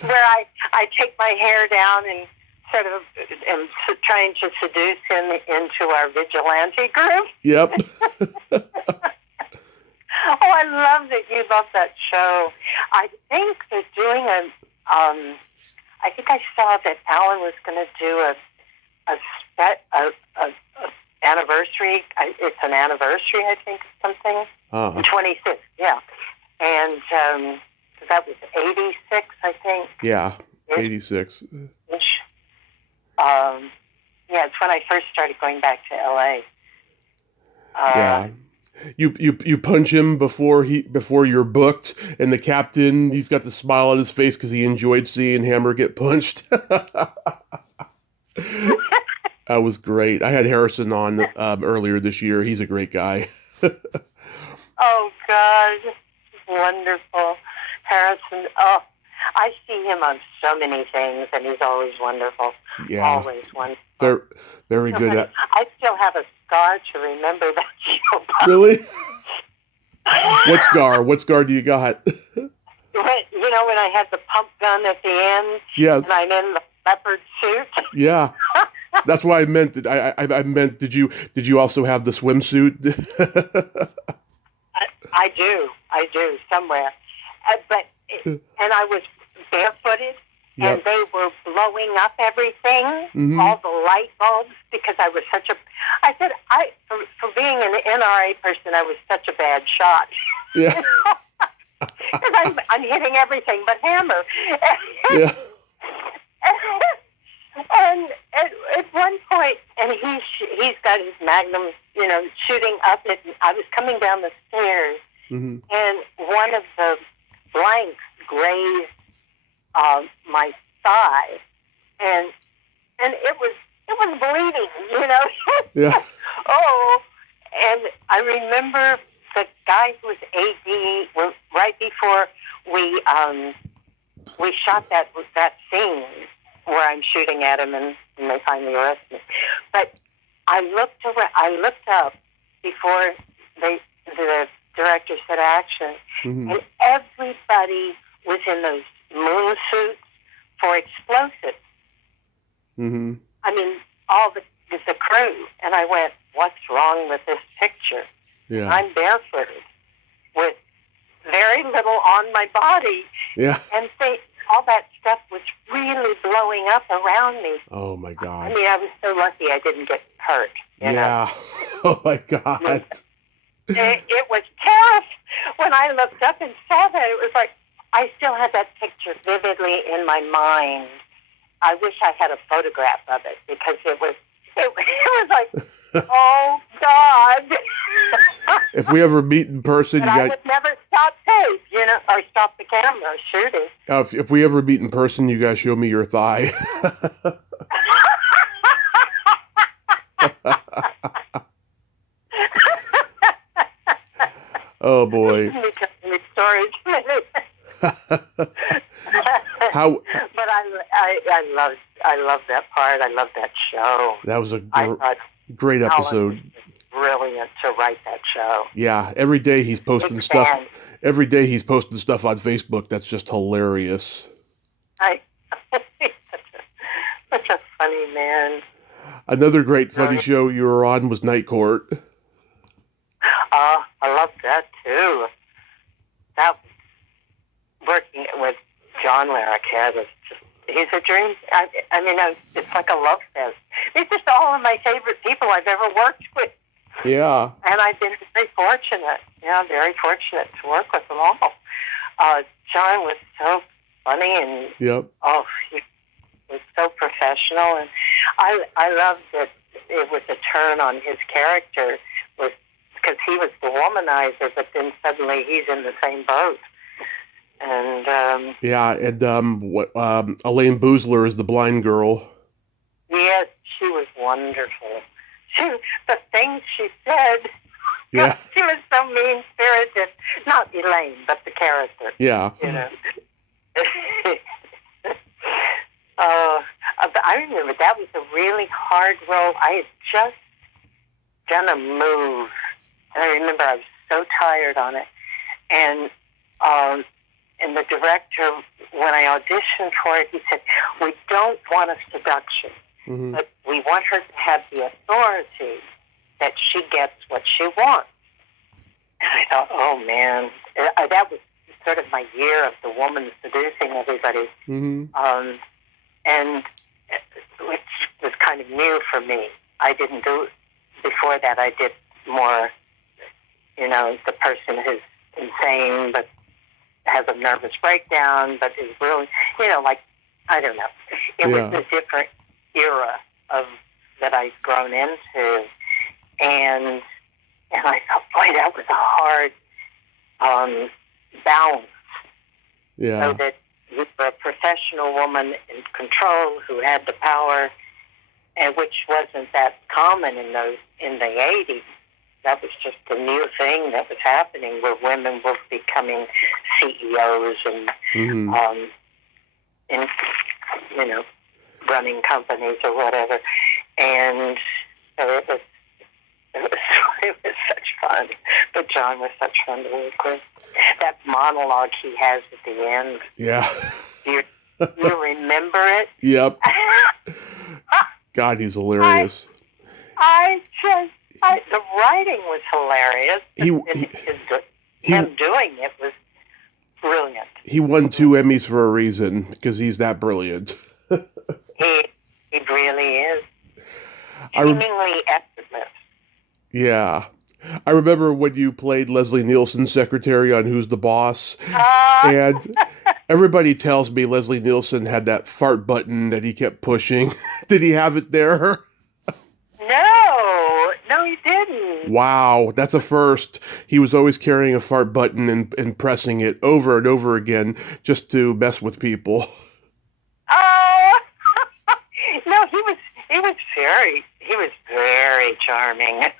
where I take my hair down and sort of am trying to seduce him into our vigilante group. Yep. Oh, I love that you love that show. I think they're doing I think I saw that Alan was going to do a anniversary. It's an anniversary, I think, or something. 26, yeah. And that was 86, I think. Yeah, 86. Yeah, it's when I first started going back to L.A. Yeah. You punch him before you're booked, and the captain, he's got the smile on his face because he enjoyed seeing Hammer get punched. That was great. I had Harrison on earlier this year. He's a great guy. Oh, God. Wonderful. Harrison, I see him on so many things, and he's always wonderful. Yeah. Always wonderful. They're very good at... I still have a scar to remember that show. Really? What scar do you got? You know, when I had the pump gun at the end, yes. And I'm in the leopard suit. Yeah. That's why I meant that. I meant, did you also have the swimsuit? I do somewhere, and I was barefooted, yep. And they were blowing up everything, all the light bulbs, because I was I said, for being an NRA person, I was such a bad shot. Yeah. Because I'm hitting everything but Hammer. Yeah. And at one point, and he's got his Magnum, shooting up at. I was coming down the stairs, Mm-hmm. and one of the blanks grazed my thigh, and it was bleeding, Yeah. Oh, and I remember the guy who was AD right before we shot that scene where I'm shooting at him and they finally arrest me. But I looked up before the director said action, Mm-hmm. and everybody was in those moon suits for explosives. Mm-hmm. I mean, all the crew. And I went, what's wrong with this picture? Yeah. I'm barefooted with very little on my body. Yeah. And all that stuff was really blowing up around me. Oh my God. I mean, I was so lucky I didn't get hurt. You know? Oh my God. It was terrible. When I looked up and saw that, it was like, I still have that picture vividly in my mind. I wish I had a photograph of it because it was like, oh God. If we ever meet in person, but I would never stop tape, or stop the camera shooting. If we ever meet in person, you guys show me your thigh. Oh boy. Stories. How? But I love that part. I love that show. That was a Alan great episode. was brilliant to write that show. Yeah, every day he's posting Big stuff. fan. Every day he's posting stuff on Facebook. That's just hilarious. Such a funny man. Another great funny show you were on was Night Court. I love that too. That working with John Larroquette is he's a dream. I mean, it's like a love fest. It's just all of my favorite people I've ever worked with. Yeah. And I've been very fortunate. Yeah, very fortunate to work with them all. John was so funny and Yep. he was so professional, and I loved that it was a turn on his character was because he was the womanizer, but then suddenly he's in the same boat. And Elaine Boozler is the blind girl. yes, she was wonderful. The things she said. Yeah. She was so mean-spirited. Not Elaine, but the character. Yeah. I remember that was a really hard role. I had just done a move, and I remember I was so tired on it. And the director, when I auditioned for it, he said, "We don't want a seduction, Mm-hmm. but we want her to have the authority that she gets what she wants." And I thought, oh man, that was sort of my year of the woman seducing everybody. Mm-hmm. And which was kind of new for me. I didn't do before that. I did more, the person who's insane but has a nervous breakdown, but is really, I don't know. It was a different era of that I'd grown into, and I thought, boy, that was a hard balance. Yeah. So that you were a professional woman in control who had the power, and which wasn't that common in the 80s. That was just a new thing that was happening, where women were becoming CEOs and Mm-hmm. running companies or whatever. And so it was such fun. But John was such fun to work with. That monologue he has at the end. Yeah. You remember it? Yep. God, he's hilarious. The writing was hilarious. Him doing it was brilliant. He won 2 Emmys for a reason, because he's that brilliant. He really is. Seemingly effortless. Yeah. I remember when you played Leslie Nielsen's secretary on Who's the Boss, Uh, and everybody tells me Leslie Nielsen had that fart button that he kept pushing. Did he have it there? no, he didn't. Wow, that's a first. He was always carrying a fart button and pressing it over and over again just to mess with people. Oh, no, he was very charming.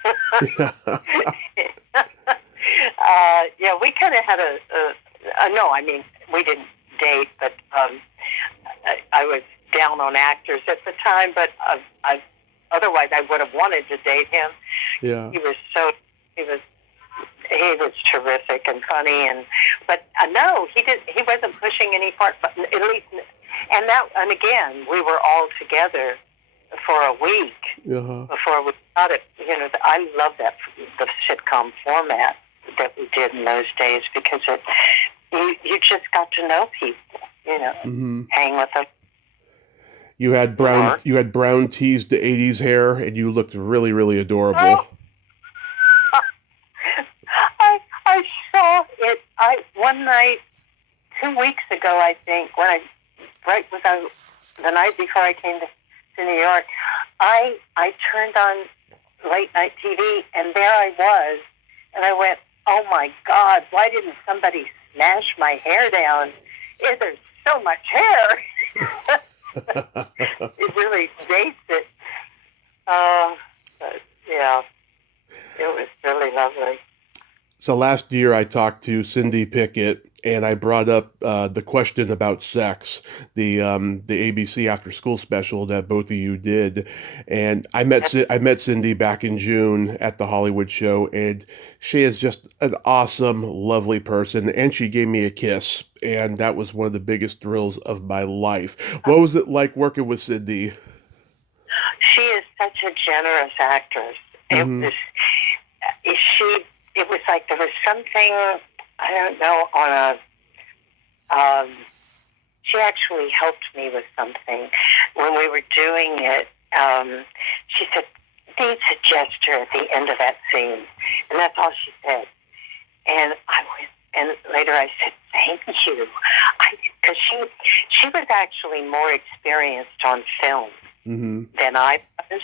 Yeah, we kind of had no, I mean, we didn't date, but I was down on actors at the time, but otherwise I would have wanted to date him. Yeah. He was terrific and funny, but no, he wasn't pushing any part button, at least, and again, we were all together for a week before we got it. You know, I love the sitcom format that we did in those days, because you just got to know people, you know, hang with them. You had brown teased the 80s hair, and you looked really, really adorable. I saw it. One night, 2 weeks ago, I think, the night before I came to New York, I turned on late night TV, and there I was, and I went, "Oh my God! Why didn't somebody smash my hair down? There's so much hair." It really dates it. But yeah, it was really lovely. So last year I talked to Cindy Pickett, and I brought up the question about sex, the ABC After School special that both of you did, and I met Cindy back in June at the Hollywood show, and she is just an awesome, lovely person, and she gave me a kiss, and that was one of the biggest thrills of my life. What was it like working with Cindy? She is such a generous actress. It was like there was something, I don't know, she actually helped me with something. When we were doing it, she said, "Needs a gesture at the end of that scene." And that's all she said. And later I said, "Thank you." Because she was actually more experienced on film than I was.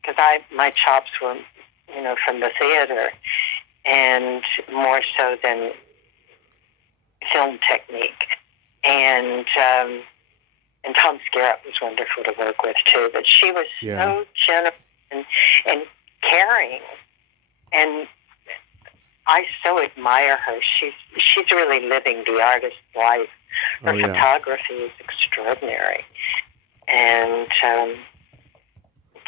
Because my chops were, you know, from the theater, and more so than film technique. And Tom Skerritt was wonderful to work with too. But she was so generous and caring, and I so admire her. She's really living the artist's life. Her photography is extraordinary, and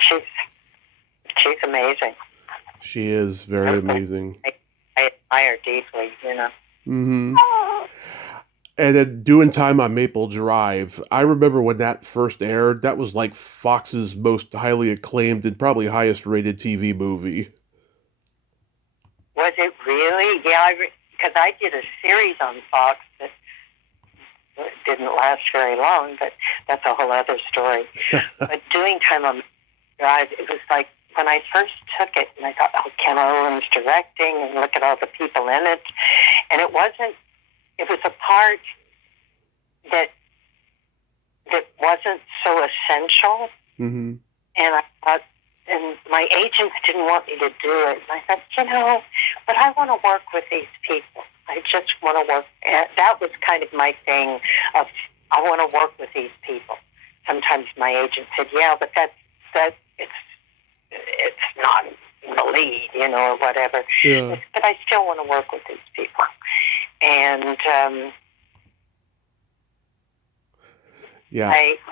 she's amazing. She is very amazing. I admire deeply, you know. And then doing time on Maple Drive, I remember when that first aired, that was like Fox's most highly acclaimed and probably highest rated TV movie. Was it really? Yeah, because I did a series on Fox that didn't last very long, but that's a whole other story. But doing time on Maple Drive, it was like, when I first took it, and I thought, oh, Ken Owen's directing, and look at all the people in it. And it was a part that wasn't so essential. And I thought, and my agents didn't want me to do it. And I thought, you know, but I want to work with these people. I just want to work. And that was kind of my thing of, I want to work with these people. Sometimes my agent said, yeah, but it's not the lead, you know, or whatever. Yeah. But I still want to work with these people. And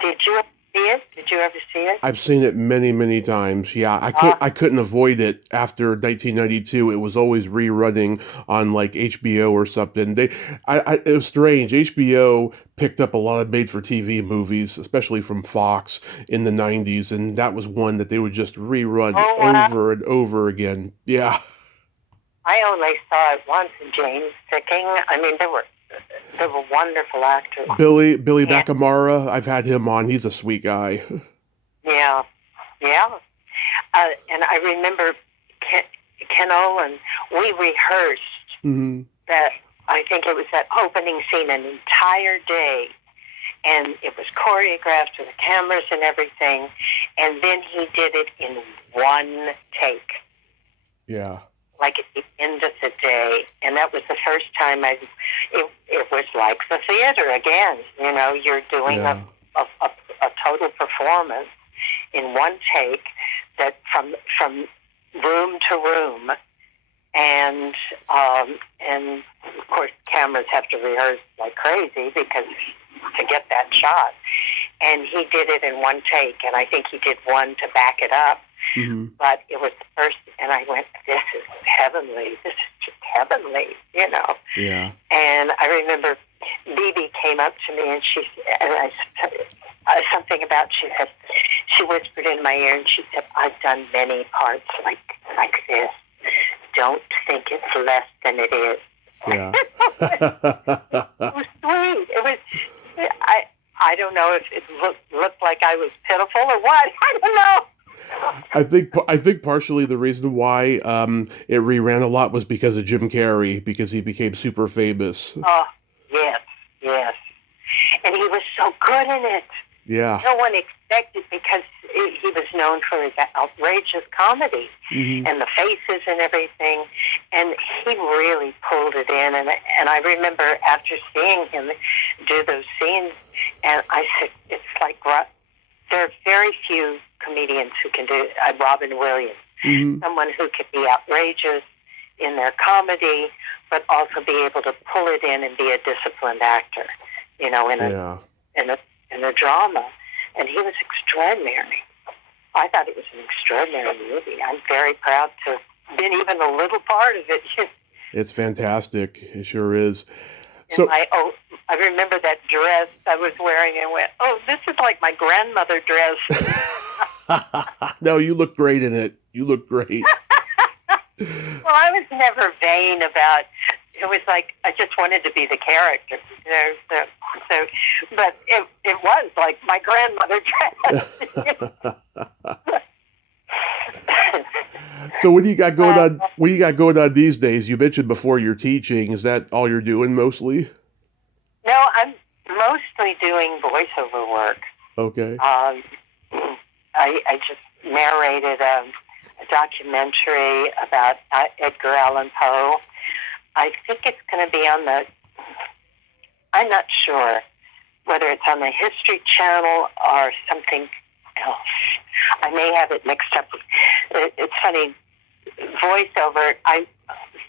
did you see it? Did you ever see it? I've seen it many, many times. Yeah, I couldn't avoid it after 1992. It was always rerunning on like HBO or something. It was strange. HBO picked up a lot of made-for-TV movies, especially from Fox in the 90s, and that was one that they would just rerun over and over again. Yeah. I only saw it once, James Sicking. I mean, they were wonderful actors. Billy McNamara, I've had him on. He's a sweet guy. Yeah. And I remember Ken Olin, we rehearsed that. I think it was that opening scene an entire day, and it was choreographed with the cameras and everything, and then he did it in one take. Yeah. Like at the end of the day, and that was the first time it was like the theater again. You know, you're doing a total performance in one take, that from room to room, and of course cameras have to rehearse like crazy because to get that shot. And he did it in one take, and I think he did one to back it up. But it was the first, and I went, "This is heavenly. This is just heavenly," you know. Yeah. And I remember Bibi came up to me, and she something about, she whispered in my ear, and she said, "I've done many parts like this. Don't think it's less than it is." Yeah. It was sweet. It was. I don't know if it looked like I was pitiful or what. I don't know. I think partially the reason why it reran a lot was because of Jim Carrey, because he became super famous. Oh, yes. And he was so good in it. Yeah. No one expected, because he was known for his outrageous comedy and the faces and everything, and he really pulled it in. And I remember after seeing him do those scenes, and I said, it's like, there are very few comedians who can do Robin Williams, someone who could be outrageous in their comedy, but also be able to pull it in and be a disciplined actor, you know, in a drama. And he was extraordinary. I thought it was an extraordinary movie. I'm very proud to have been even a little part of it. It's fantastic. It sure is. So I remember that dress I was wearing and went, "Oh, this is like my grandmother dress." No, you look great in it. You look great. Well, I was never vain about. It was like I just wanted to be the character. You know, so, but it was like my grandmother dress. So what do you got going on? What do you got going on these days? You mentioned before you're teaching. Is that all you're doing mostly? No, I'm mostly doing voiceover work. Okay. I just narrated a documentary about Edgar Allan Poe. I think it's going to be on I'm not sure whether it's on the History Channel or something else. I may have it mixed up. It's funny, voiceover, I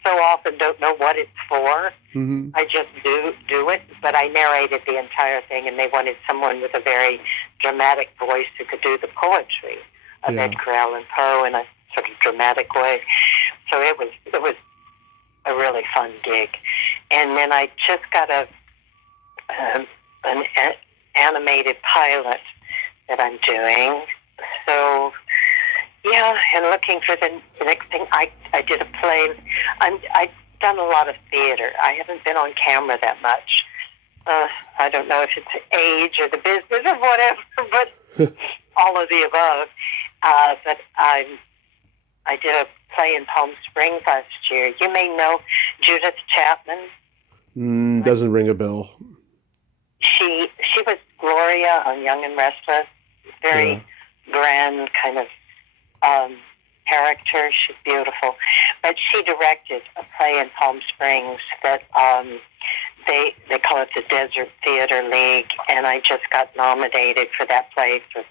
so often don't know what it's for. I just do it, but I narrated the entire thing, and they wanted someone with a very dramatic voice who could do the poetry of Edgar Allan Poe in a sort of dramatic way. So it was a really fun gig. And then I just got an animated pilot that I'm doing. So, yeah, and looking for the next thing. I did a play. I've done a lot of theater. I haven't been on camera that much. I don't know if it's age or the business or whatever, but all of the above. But I did a play in Palm Springs last year. You may know Judith Chapman. Doesn't ring a bell. She was Gloria on Young and Restless. Very grand kind of character. She's beautiful. But she directed a play in Palm Springs that they call it the Desert Theater League, and I just got nominated for that play for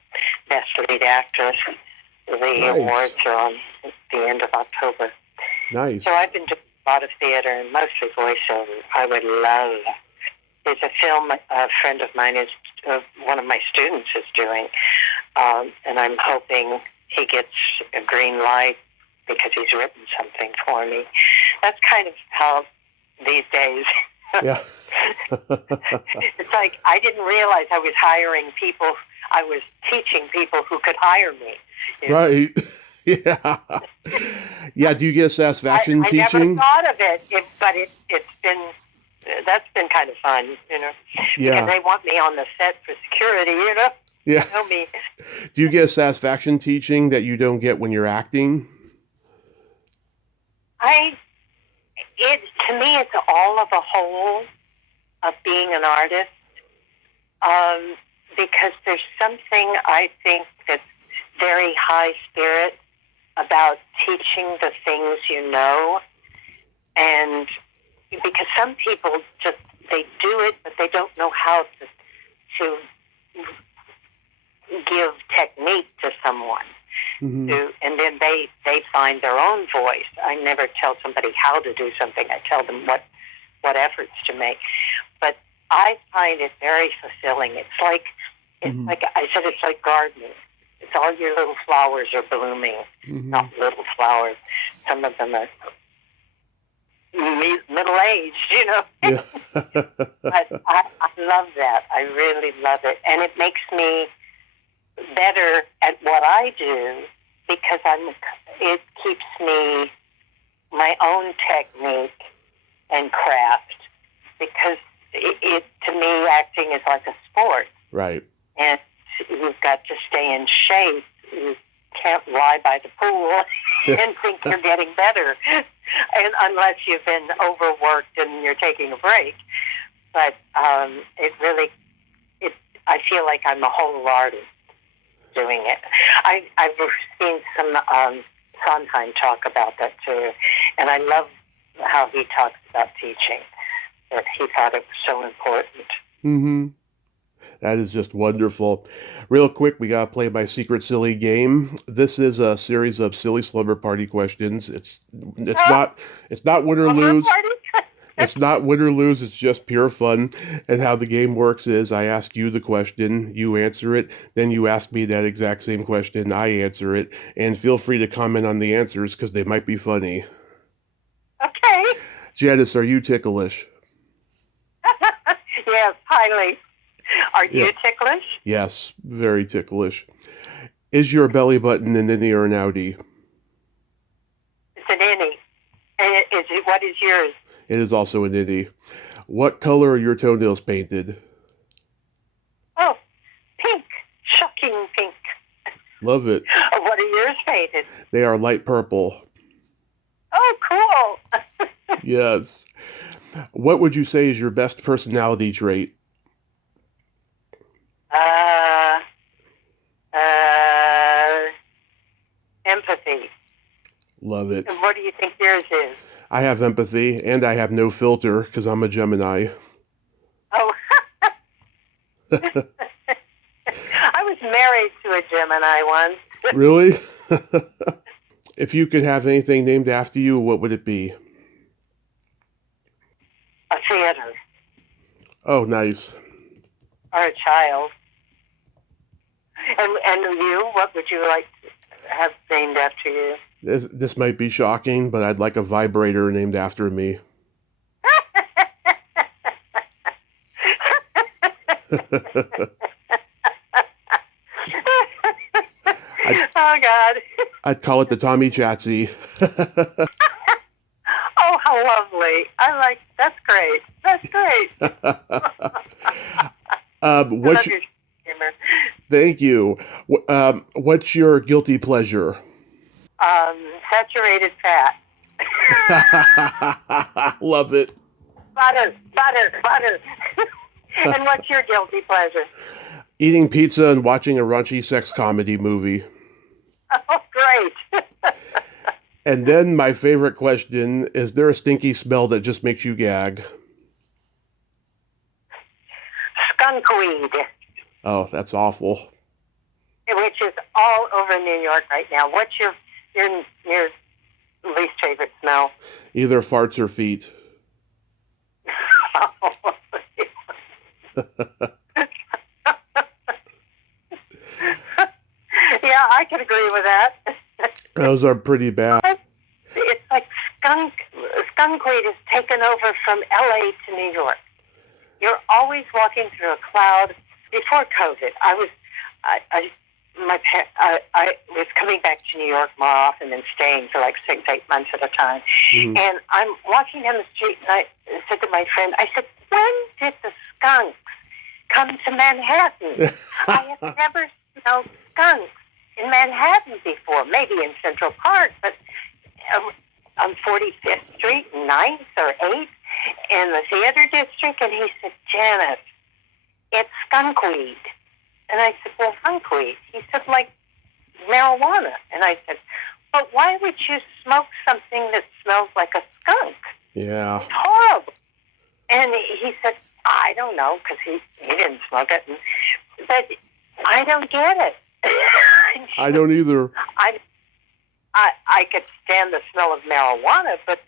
Best Lead Actress. The awards are on at the end of October. Nice. So I've been doing a lot of theater and mostly voiceover. I would love. There's a film a friend of mine one of my students is doing, and I'm hoping he gets a green light because he's written something for me. That's kind of how these days. Yeah. It's like I didn't realize I was hiring people. I was teaching people who could hire me. You know? Right. Yeah. Yeah. Do you get satisfaction teaching? I never thought of it, but that's been kind of fun, you know. Yeah. Because they want me on the set for security, you know. Yeah. You know me. Do you get satisfaction teaching that you don't get when you're acting? To me, it's all of a whole of being an artist, because there's something I think that's very high spirit about teaching the things you know, and because some people just, they do it, but they don't know how to give technique to someone. Mm-hmm. And then they find their own voice. I never tell somebody how to do something. I tell them what efforts to make. But I find it very fulfilling. It's like I said, it's like gardening. It's all your little flowers are blooming. Mm-hmm. Not little flowers. Some of them are middle-aged, you know. Yeah. But I love that. I really love it. And it makes me better at what I do because it keeps me my own technique and craft, because it to me, acting is like a sport. Right. And you've got to stay in shape. You can't lie by the pool and think you're getting better, and unless you've been overworked and you're taking a break. But I feel like I'm a whole artist doing it. I've seen some Sondheim talk about that too, and I love how he talks about teaching, that he thought it was so important. Mm-hmm. That is just wonderful. Real quick, we got to play my secret silly game. This is a series of silly slumber party questions. It's not win or lose. It's not win or lose. It's just pure fun. And how the game works is I ask you the question, you answer it, then you ask me that exact same question, I answer it, and feel free to comment on the answers because they might be funny. Okay. Janice, are you ticklish? Yes, highly. Are you ticklish? Yes, very ticklish. Is your belly button an innie or an outie? It's an innie. What is yours? It is also an innie. What color are your toenails painted? Oh, pink. Shocking pink. Love it. What are yours painted? They are light purple. Oh, cool. Yes. What would you say is your best personality trait? Empathy. Love it. And what do you think yours is? I have empathy, and I have no filter because I'm a Gemini. Oh. I was married to a Gemini once. Really? If you could have anything named after you, what would it be? A theater. Oh, nice. Or a child. And you, what would you like to have named after you? This might be shocking, but I'd like a vibrator named after me. Oh, God. I'd call it the Tommy Chatsy. Oh, how lovely. That's great. That's great. What's your humor. Thank you. What's your guilty pleasure? Saturated fat. Love it. Butter. And what's your guilty pleasure? Eating pizza and watching a raunchy sex comedy movie. Oh, great. And then my favorite question, is there a stinky smell that just makes you gag? Skunkweed. Oh, that's awful. Which is all over New York right now. What's your least favorite smell? Either farts or feet. Yeah, I could agree with that. Those are pretty bad. It's like skunkweed has taken over from LA to New York. You're always walking through a cloud. Before COVID, I was coming back to New York more often than staying for like 6-8 months at a time. Mm-hmm. And I'm walking down the street, and I said to my friend, I said, when did the skunks come to Manhattan? I have never smelled skunks in Manhattan before, maybe in Central Park, but on 45th Street, 9th or 8th, in the theater district, and he said, Janice, it's skunkweed. And I said, well, skunkweed? He said, like marijuana. And I said, but why would you smoke something that smells like a skunk? Yeah. It's horrible. And he said, I don't know, because he didn't smoke it. But I don't get it. I don't either. I could stand the smell of marijuana, but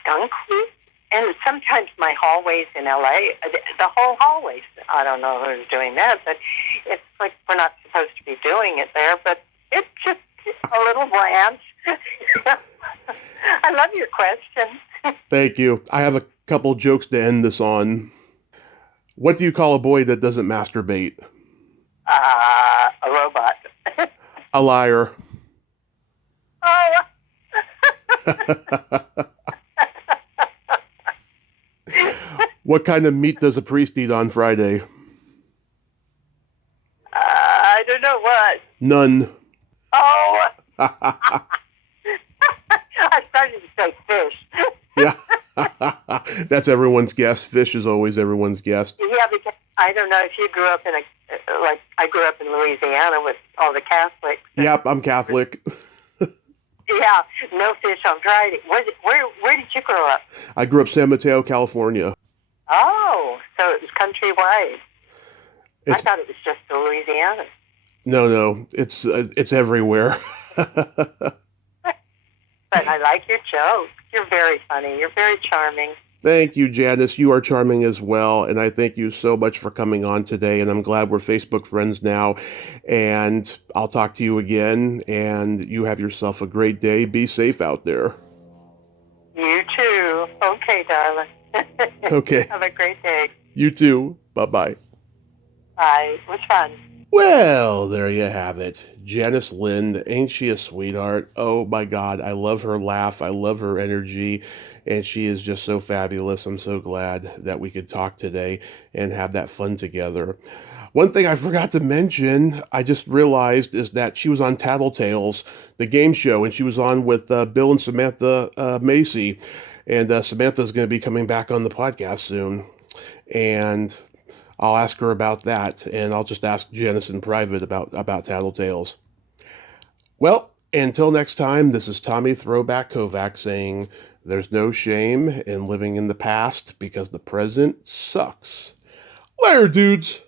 skunk weed? And sometimes my hallways in L.A., the whole hallways, I don't know who's doing that, but it's like we're not supposed to be doing it there, but it's just a little branch. I love your question. Thank you. I have a couple jokes to end this on. What do you call a boy that doesn't masturbate? A robot. A liar. Oh. What kind of meat does a priest eat on Friday? I don't know what. None. Oh. I started to say fish. Yeah. That's everyone's guess. Fish is always everyone's guess. Yeah, because I don't know if you grew up in I grew up in Louisiana with all the Catholics. Yep, I'm Catholic. Yeah, no fish on Friday. Where did you grow up? I grew up San Mateo, California. Oh, so it was countrywide. I thought it was just Louisiana. No, it's everywhere. But I like your joke. You're very funny. You're very charming. Thank you, Janice. You are charming as well, and I thank you so much for coming on today, and I'm glad we're Facebook friends now, and I'll talk to you again, and you have yourself a great day. Be safe out there. You too. Okay, darling. Okay. Have a great day. You too. Bye-bye. Bye. It was fun. Well, there you have it. Janice Lynde, ain't she a sweetheart? Oh my God, I love her laugh. I love her energy. And she is just so fabulous. I'm so glad that we could talk today and have that fun together. One thing I forgot to mention, I just realized, is that she was on Tattletales, the game show, and she was on with Bill and Samantha Macy. And Samantha's going to be coming back on the podcast soon. And I'll ask her about that, and I'll just ask Janice in private about Tattletales. Well, until next time, this is Tommy Throwback Kovac saying, there's no shame in living in the past because the present sucks. Later, dudes!